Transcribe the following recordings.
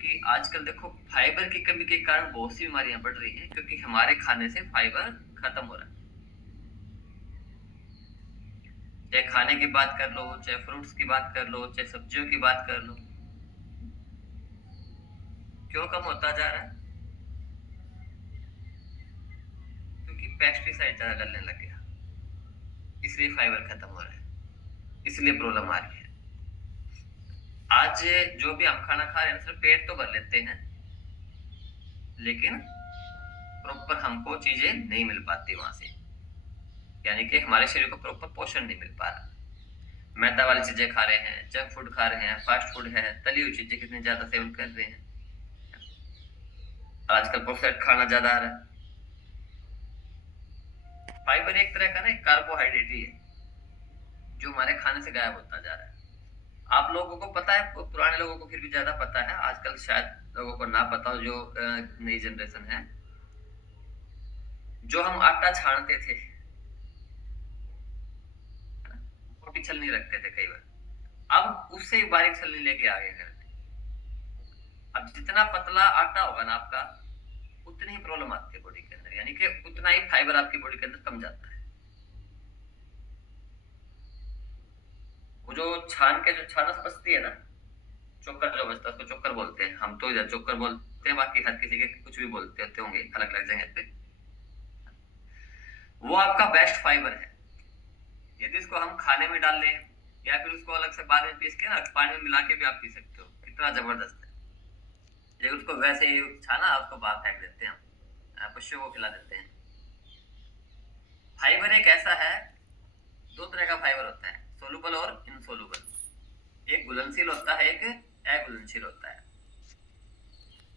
क्योंकि आजकल देखो फाइबर की कमी के कारण बहुत सी बीमारियां बढ़ रही हैं, क्योंकि हमारे खाने से फाइबर खत्म हो रहा है। चाहे खाने की बात कर लो, चाहे फ्रूट्स की बात कर लो, चाहे सब्जियों की बात कर लो, क्यों कम होता जा रहा है? क्योंकि पेस्टिसाइड ज्यादा डलने लग गया, इसलिए फाइबर खत्म हो रहा है, इसलिए प्रॉब्लम आ रही है। आज जो भी हम खाना खा रहे हैं, सिर्फ पेट तो भर लेते हैं, लेकिन प्रॉपर हमको चीजें नहीं मिल पाती वहां से, यानी कि हमारे शरीर को प्रॉपर पोषण नहीं मिल पा रहा। मैदा वाली चीजें खा रहे हैं, जंक फूड खा रहे हैं, फास्ट फूड है, तली हुई चीजें कितनी ज्यादा सेवन कर रहे हैं। आजकल प्रोसेस्ड खाना ज्यादा आ रहा है। फाइबर एक तरह का ना कार्बोहाइड्रेट ही है, जो हमारे खाने से गायब होता जा रहा है। आप लोगों को पता है, पुराने लोगों को फिर भी ज्यादा पता है, आजकल शायद लोगों को ना पता हो, जो नई जनरेशन है। जो हम आटा छानते थे, मोटी छलनी रखते थे कई बार, अब उससे भी बारीक छलनी लेके आ गए घर में। अब जितना पतला आटा होगा ना आपका, उतनी ही प्रॉब्लम आती है बॉडी के अंदर, यानी कि उतना ही फाइबर आपकी बॉडी के अंदर कम जाता है। वो जो छान के जो छानस बचती है ना, चोकर जो बचता है, उसको चोकर बोलते हैं। हम तो इधर चोकर बोलते हैं, बाकी हर किसी के कुछ भी बोलते होते होंगे अलग अलग जगह पे। वो आपका बेस्ट फाइबर है। यदि इसको हम खाने में डाल लें, या फिर उसको अलग से बाद में पीस के ना पानी में मिला के भी आप पी सकते हो, कितना जबरदस्त है। लेकिन उसको वैसे ही छाना, उसको बाहर फेंक देते हैं हम, पशुओं को खिला देते हैं। फाइबर एक ऐसा है, दो तरह का फाइबर होता है, सोलुबल और इनसोलुबल। एक घुलनशील होता है, एक अघुलनशील होता है।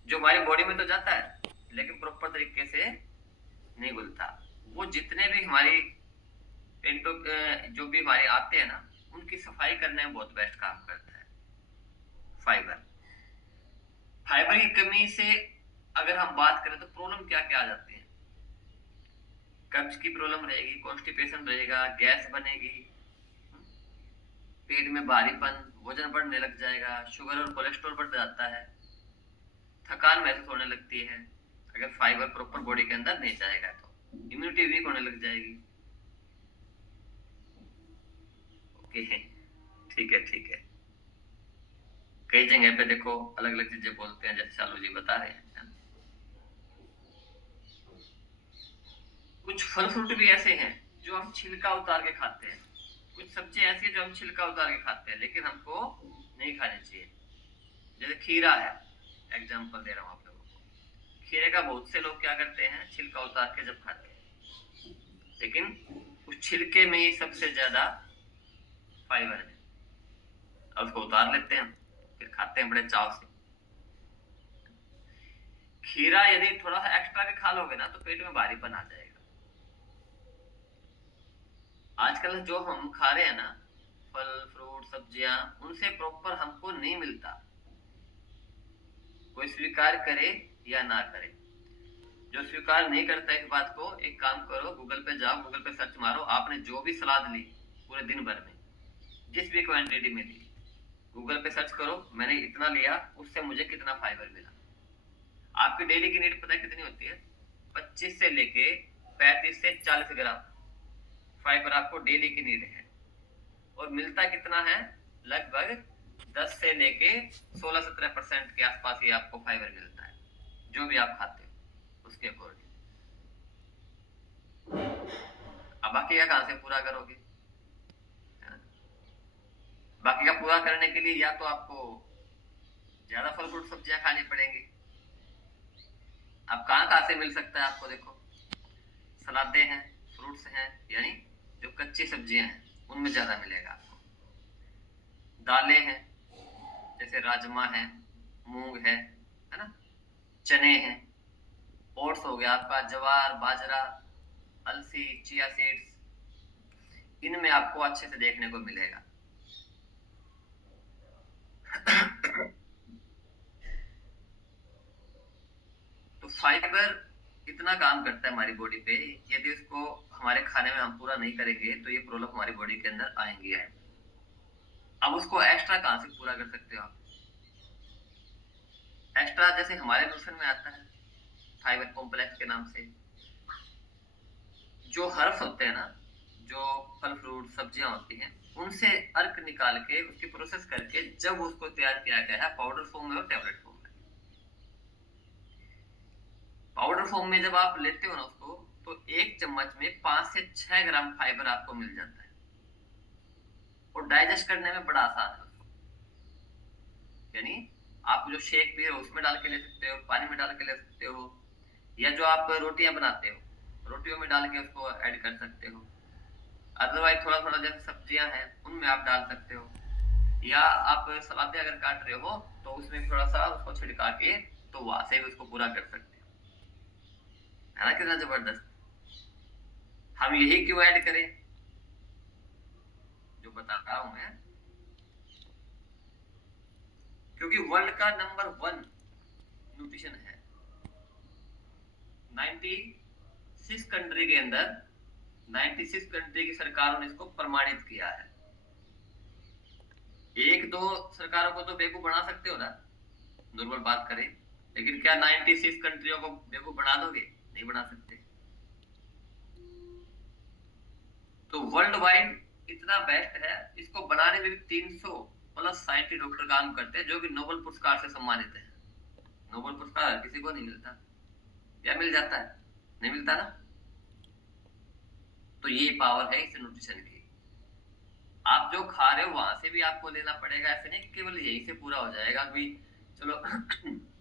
जो हमारी बॉडी में तो जाता है, लेकिन प्रॉपर तरीके से नहीं घुलता। वो जितने भी हमारी पेंटो जो भी हमारे आते हैं ना, उनकी सफाई करने में बहुत बेस्ट काम करता है फाइबर। फाइबर की कमी से अगर हम बात करें तो प्रॉब्लम क्या क्या आ जाती है? कब्ज की प्रॉब्लम रहेगी, कॉन्स्टिपेशन रहेगा, गैस बनेगी, पेट में भारीपन, वजन बढ़ने लग जाएगा, शुगर और कोलेस्ट्रॉल बढ़ जाता है, थकान महसूस होने लगती है। अगर फाइबर प्रॉपर बॉडी के अंदर नहीं जाएगा तो इम्यूनिटी वीक होने लग जाएगी। ओके, ठीक है ठीक है। कई जगह पे देखो अलग अलग चीजें बोलते हैं, जैसे शालू जी बता रहे हैं। कुछ फल फ्रूट भी ऐसे हैं जो हम छिलका उतार के खाते हैं, कुछ सब्जी ऐसी है जो हम छिलका उतार के खाते हैं, लेकिन हमको नहीं खानी चाहिए। जैसे खीरा है, एग्जाम्पल दे रहा हूँ आप लोगों को। खीरे का बहुत से लोग क्या करते हैं, छिलका उतार के जब खाते हैं, लेकिन उस छिलके में ही सबसे ज्यादा फाइबर है, और उसको उतार लेते हैं, फिर खाते हैं बड़े चाव से। खीरा यदि थोड़ा सा एक्स्ट्रा भी खा लोगे ना, तो पेट में भारीपन आ जाएगा। आजकल जो हम खा रहे हैं ना, फल फ्रूट सब्जियां, उनसे प्रॉपर हमको नहीं मिलता। कोई स्वीकार करे या ना करे, जो स्वीकार नहीं करता इस बात को, एक काम करो, गूगल पे जाओ, गूगल पे सर्च मारो, आपने जो भी सलाद ली पूरे दिन भर में, जिस भी क्वांटिटी में ली, गूगल पे सर्च करो, मैंने इतना लिया, उससे मुझे कितना फाइबर मिला। आपकी डेली की नीड पता है कितनी होती है? 25 से लेके 35 से 40 ग्राम फाइबर आपको डेली की नीड है। और मिलता कितना है? लगभग 10 से लेके 16-17% के आसपास ही आपको फाइबर मिलता है, जो भी आप खाते हो उसके अकॉर्डिंग। अब बाकी का कहां से पूरा करोगे? बाकी का पूरा करने के लिए या तो आपको ज्यादा फल फ्रूट सब्जियां खानी पड़ेंगी। अब कहां कहां से मिल सकता है आपको? देखो, सलादें हैं, फ्रूट्स हैं, यानी जो कच्ची सब्जियां हैं उनमें ज्यादा मिलेगा आपको। दालें हैं, जैसे राजमा है, मूंग है ना, चने हैं, ओट्स हो गया आपका, ज्वार बाजरा, अलसी, चिया सीड्स, इनमें आपको अच्छे से देखने को मिलेगा। तो फाइबर इतना काम करता है हमारी बॉडी पे, यदि उसको हमारे खाने में हम पूरा नहीं करेंगे तो ये प्रॉब्लम हमारी बॉडी के अंदर आएंगी आएंगी। अब उसको एक्स्ट्रा कहां से पूरा कर सकते हो आप? दूसरा जैसे हमारे न्यूट्रिशन में आता है फाइबर कॉम्प्लेक्स के नाम से, जो हर्ब्स होते हैं ना, जो फल फ्रूट सब्जियां होती हैं, उनसे अर्क निकाल के उसकी प्रोसेस करके जब उसको तैयार किया गया है पाउडर फॉर्म में और टैबलेट फॉर्म में। पाउडर फॉर्म में जब आप लेते हो ना उसको, तो 1 चम्मच में 5 से 6 ग्राम फाइबर आपको मिल जाता है और डाइजेस्ट करने में बड़ा आसान है उसको। यानी आप जो शेक पिए उसमें डाल के ले सकते हो, पानी में डाल के ले सकते हो, या जो आप रोटियां बनाते हो रोटियों में डाल के उसको ऐड कर सकते हो। अदरवाइज थोड़ा थोड़ा जैसे सब्जियां हैं उनमें आप डाल सकते हो, या आप सलादें अगर काट रहे हो तो उसमें थोड़ा सा उसको छिड़का के तो वहां से भी उसको पूरा कर सकते हो। है ना कितना जबरदस्त। हम यही क्यों ऐड करें जो बता रहा हूं मैं, क्योंकि वर्ल्ड का नंबर 1 न्यूट्रिशन है। 96 कंट्री के अंदर 96 कंट्री की सरकारों ने इसको प्रमाणित किया है। एक दो सरकारों को तो बेवकूफ बना सकते हो ना, नॉर्मल बात करें, लेकिन क्या 96 कंट्रियों को बेवकूफ बना दोगे? नहीं बना सकते। तो वर्ल्ड वाइड इतना बेस्ट है, इसको बनाने में भी 300 प्लस साइंटिस्ट डॉक्टर काम करते हैं जो कि नोबेल पुरस्कार से सम्मानित है। नोबेल पुरस्कार किसी को नहीं मिलता, या मिल जाता है? नहीं मिलता ना। तो ये पावर है इस न्यूट्रिशन की। आप जो खा रहे हो वहां से भी आपको लेना पड़ेगा, ऐसे नहीं केवल यही से पूरा हो जाएगा कि चलो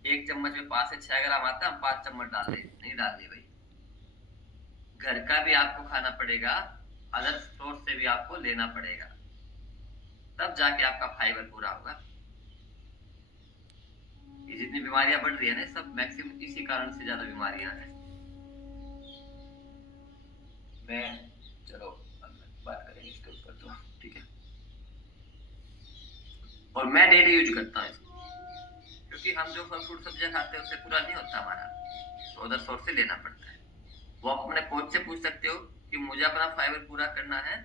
1 चम्मच में 5 से 6 ग्राम आता है, 5 चम्मच डाल दे, नहीं डालनी भाई। घर का भी आपको खाना पड़ेगा, अदर सोर्स से भी आपको लेना पड़ेगा, तब जाके आपका फाइबर पूरा होगा। ये जितनी बीमारियां बढ़ रही है ना, सब मैक्सिमम इसी कारण से ज्यादा बीमारियां हैं। मैं चलो बात करेंगे इसके ऊपर तो, ठीक है। और मैं डेली यूज करता हूँ इसको, क्योंकि हम जो फल फ्रूट सब्जियां खाते हैं उससे पूरा नहीं होता हमारा, तो उधर सोर्स से लेना पड़ता है। वो आप अपने कोच से पूछ सकते हो कि मुझे अपना फाइबर पूरा करना है